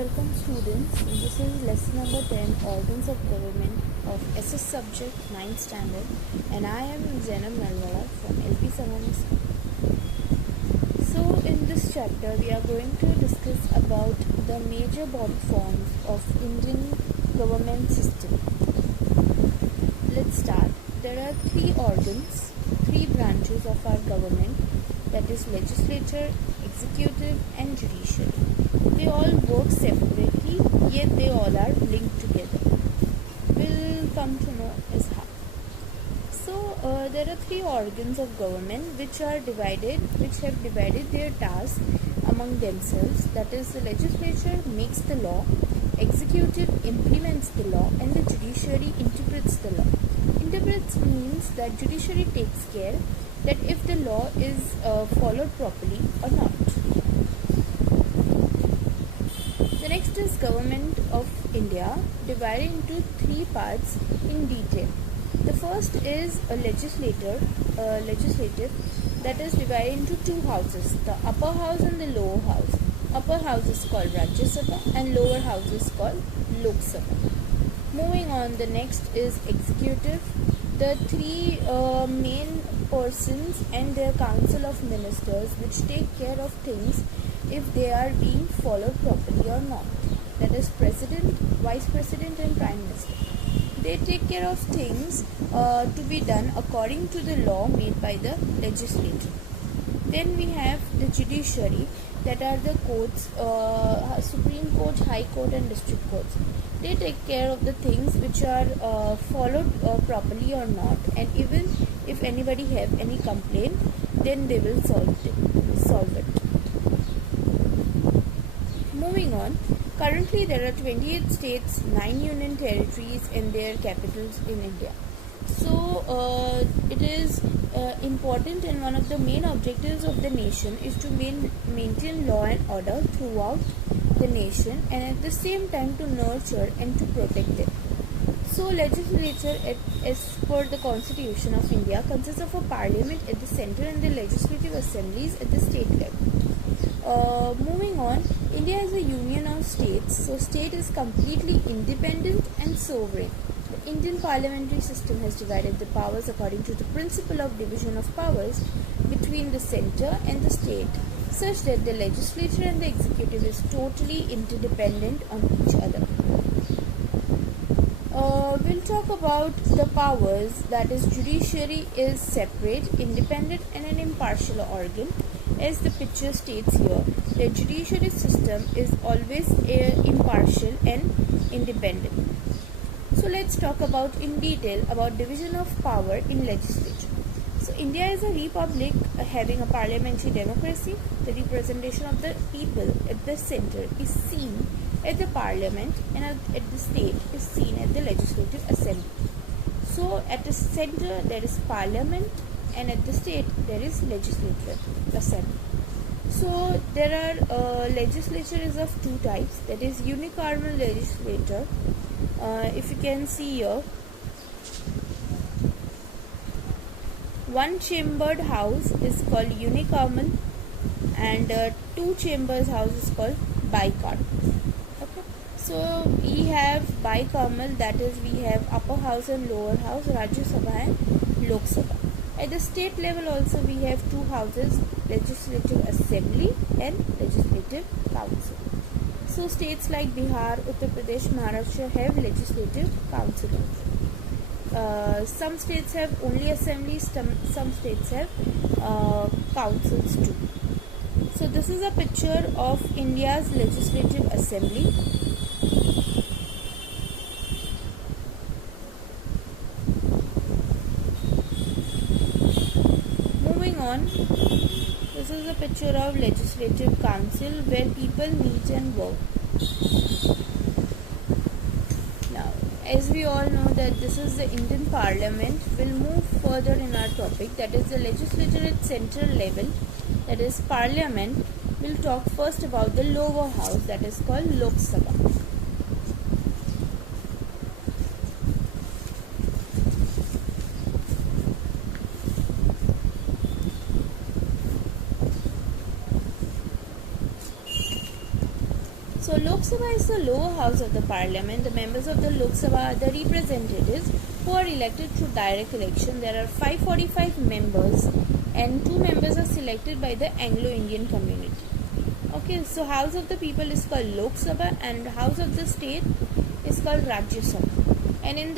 Welcome students. This is lesson number 10, Organs of Government of SS subject 9th standard, and I am Zainab Nalwala from LP Samani School. So in this chapter we are going to discuss about the major body forms of Indian government system. Let's start. There are three organs, three branches of our government, that is legislature, executive and judiciary. They all work separately, yet they all are linked together. We'll come to know is how. So there are three organs of government which have divided their tasks among themselves. That is, the legislature makes the law, executive implements the law, and the judiciary interprets the law. Interprets means that judiciary takes care that if the law is followed properly or not. The next is Government of India, divided into three parts in detail. The first is a legislative, that is divided into two houses, the upper house and the lower house. Upper house is called Rajya Sabha and lower house is called Lok Sabha. Moving on, the next is executive. The three main persons and their council of ministers which take care of things if they are being followed properly or not. That is President, Vice President and Prime Minister. They take care of things to be done according to the law made by the legislature. Then we have the judiciary, that are the courts, Supreme Court, High Court and District Courts. They take care of the things which are followed properly or not, and even if anybody have any complaint, then they will solve it. Moving on, currently there are 28 states, 9 union territories and their capitals in India. So it is important, and one of the main objectives of the nation is to maintain law and order throughout the nation, and at the same time to nurture and to protect them. So legislature, as per the Constitution of India, consists of a parliament at the center and the legislative assemblies at the state level. Moving on, India is a union of states, so state is completely independent and sovereign. The Indian parliamentary system has divided the powers according to the principle of division of powers between the center and the state, such that the legislature and the executive is totally interdependent on each other. We'll talk about the powers, that is judiciary is separate, independent and an impartial organ. As the picture states here, the judiciary system is always impartial and independent. So let's talk about in detail about division of power in legislature. So India is a republic having a parliamentary democracy. The representation of the people at the center is seen at the parliament, and at the state is seen at the legislative assembly. So at the center there is parliament, and at the state there is legislative assembly. So there are legislature is of two types, that is unicameral legislature. If you can see here, one chambered house is called unicameral and two chambers house is called bicameral. Okay, so we have bicameral, that is we have upper house and lower house, Rajya Sabha and Lok Sabha. At the state level also we have two houses, legislative assembly and legislative council. So states like Bihar, Uttar Pradesh, Maharashtra have legislative council. Some states have only assemblies, some states have councils too. So this is a picture of India's legislative assembly. Moving on, this is a picture of legislative council where people meet and work. Now, as we all know that this is the Indian Parliament, we'll move further in our topic, that is the legislature at central level, that is Parliament. We'll talk first about the lower house, that is called Lok Sabha. So Lok Sabha is the lower house of the parliament. The members of the Lok Sabha are the representatives who are elected through direct election. There are 545 members and 2 members are selected by the Anglo-Indian community. Okay, so House of the People is called Lok Sabha and House of the State is called Rajya Sabha. And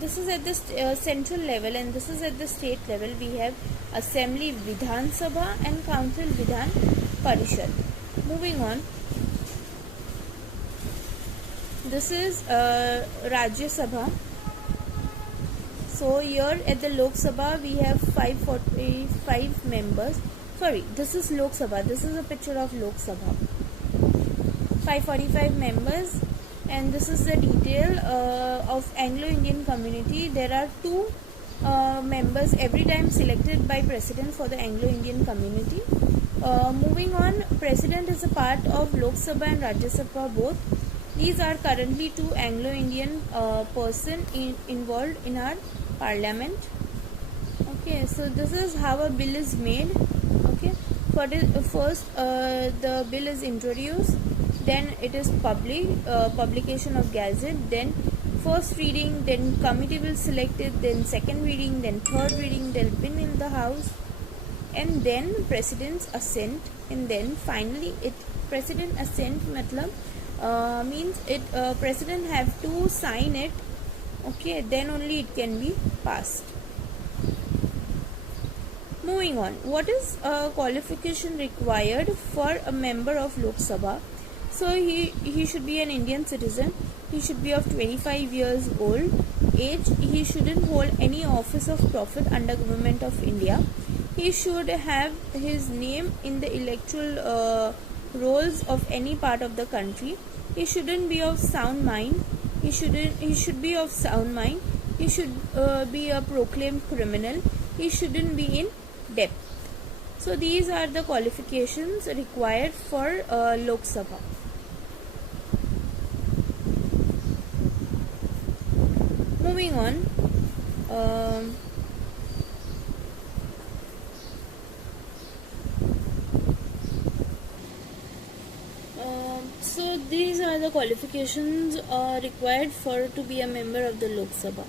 this is at the central level, and this is at the state level. We have Assembly Vidhan Sabha and Council Vidhan Parishad. Moving on, this is Rajya Sabha. So here at the Lok Sabha we have 545 members. Sorry, this is Lok Sabha. This is a picture of Lok Sabha. 545 members, and this is the detail of Anglo-Indian community. There are 2 members every time selected by President for the Anglo-Indian community. Moving on, President is a part of Lok Sabha and Rajya Sabha both. These are currently 2 Anglo-Indian person involved in our parliament. Okay, so this is how a bill is made. Okay, first the bill is introduced, then it is publication of gazette, then first reading, then committee will select it, then second reading, then third reading, then been in the house, and then president's assent, and then finally president assent means president have to sign it. Okay, then only it can be passed. Moving on, what is qualification required for a member of Lok Sabha? So he should be an Indian citizen. He should be of 25 years old age. He shouldn't hold any office of profit under Government of India. He should have his name in the electoral rolls of any part of the country. He shouldn't be of sound mind. He should be of sound mind. He should be a proclaimed criminal. He shouldn't be in debt. So these are the qualifications required for Lok Sabha. Moving on, so these are the qualifications required to be a member of the Lok Sabha.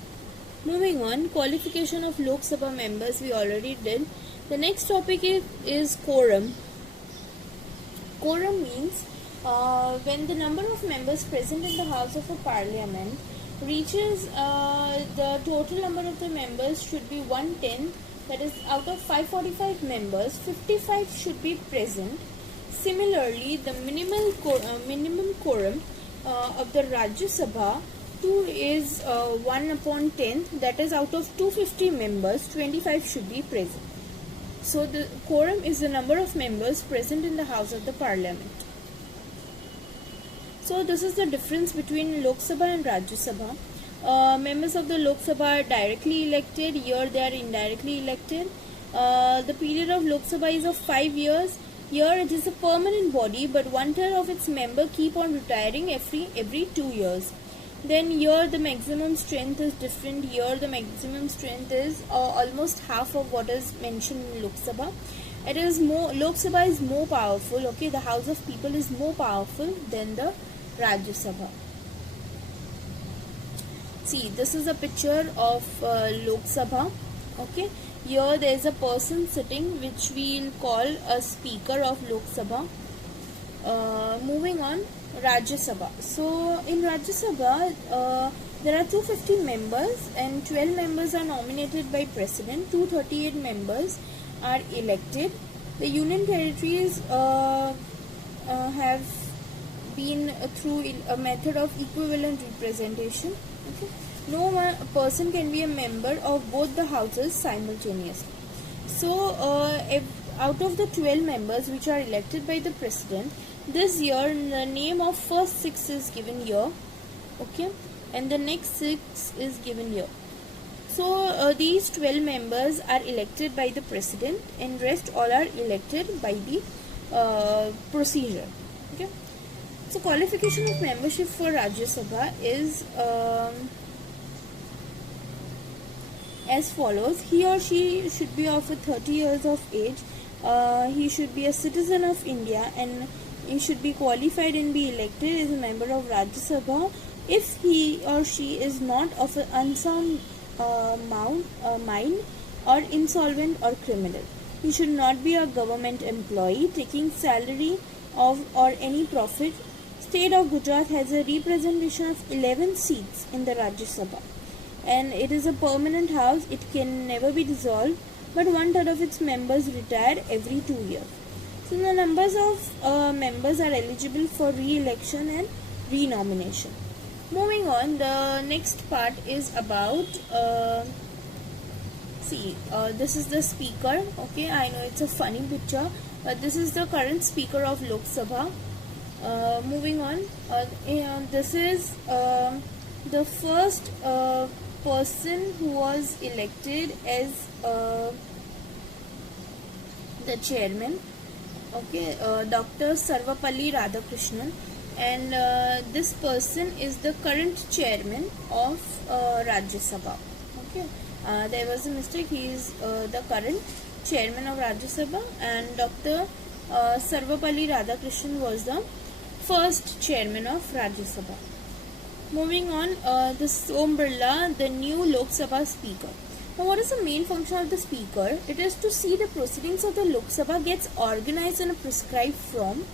Moving on, qualification of Lok Sabha members we already did. The next topic is quorum. Quorum means when the number of members present in the House of a Parliament reaches the total number of the members should be 1/10. That is, out of 545 members, 55 should be present. Similarly, the minimum quorum of the Rajya Sabha is 1/10. That is, out of 250 members, 25 should be present. So the quorum is the number of members present in the House of the Parliament. So this is the difference between Lok Sabha and Rajya Sabha. Members of the Lok Sabha are directly elected. Here they are indirectly elected. The period of Lok Sabha is of 5 years. Here it is a permanent body, but 1/3 of its members keep on retiring every 2 years. Then here the maximum strength is different. Here the maximum strength is almost half of what is mentioned in Lok Sabha. It is more, Lok Sabha is more powerful. Okay, the House of People is more powerful than the Rajya Sabha. See, this is a picture of Lok Sabha. Okay, here there is a person sitting, which we will call a speaker of Lok Sabha. Moving on, Rajya Sabha. So in Rajya Sabha there are 250 members and 12 members are nominated by President. 238 members are elected. The Union Territories have been through a method of equivalent representation. Okay. No one person can be a member of both the houses simultaneously. So if out of the 12 members which are elected by the President, this year the name of first 6 is given here. Okay, and the next 6 is given here. So these 12 members are elected by the President, and rest all are elected by the procedure. Okay. So qualification of membership for Rajya Sabha is as follows. He or she should be of 30 years of age. He should be a citizen of India, and he should be qualified and be elected as a member of Rajya Sabha if he or she is not of an unsound mind or insolvent or criminal. He should not be a government employee taking salary of or any profit. State of Gujarat has a representation of 11 seats in the Rajya Sabha, and it is a permanent house. It can never be dissolved, but 1/3 of its members retire every 2 years. So the numbers of members are eligible for re-election and re-nomination. Moving on, the next part is about this is the speaker. Okay, I know it's a funny picture, but this is the current speaker of Lok Sabha. Moving on, this is the first person who was elected as the chairman. Okay, Dr. Sarvapalli Radhakrishnan, and this person is the current chairman of Rajya Sabha. Okay, there was a mistake. He is the current chairman of Rajya Sabha, and Dr. Sarvapalli Radhakrishnan was the first chairman of Rajya Sabha. Moving on, this Om Birla, the new Lok Sabha speaker. Now, what is the main function of the speaker? It is to see the proceedings of the Lok Sabha gets organized in a prescribed form,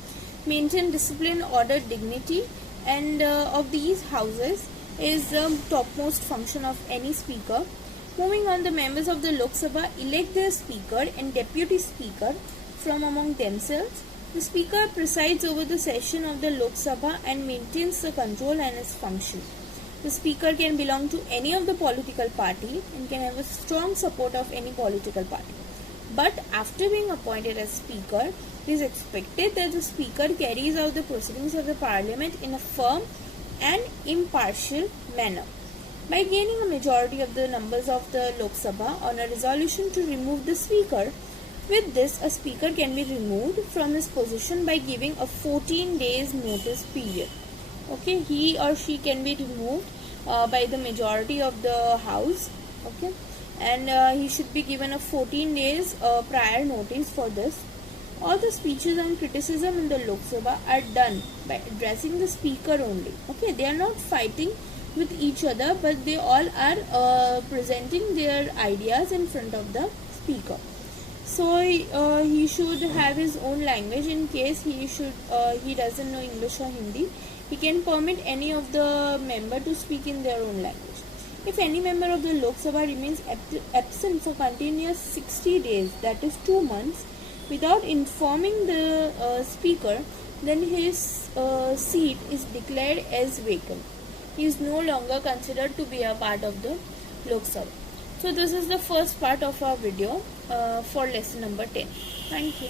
maintain discipline, order, dignity, and of these houses is the topmost function of any speaker. Moving on, the members of the Lok Sabha elect their speaker and deputy speaker from among themselves. The speaker presides over the session of the Lok Sabha and maintains the control and its function. The speaker can belong to any of the political party and can have a strong support of any political party. But after being appointed as speaker, it is expected that the speaker carries out the proceedings of the parliament in a firm and impartial manner. By gaining a majority of the numbers of the Lok Sabha on a resolution to remove the speaker, with this a speaker can be removed from his position by giving a 14 days notice period. Okay, he or she can be removed by the majority of the house. Okay, and he should be given a 14 days prior notice for this. All the speeches and criticism in the Lok Sabha are done by addressing the speaker only. Okay, they are not fighting with each other, but they all are presenting their ideas in front of the speaker. So he should have his own language in case he doesn't know English or Hindi. He can permit any of the member to speak in their own language. If any member of the Lok Sabha remains absent for continuous 60 days, that is 2 months, without informing the speaker, then his seat is declared as vacant. He is no longer considered to be a part of the Lok Sabha. So this is the first part of our video for lesson number 10. Thank you.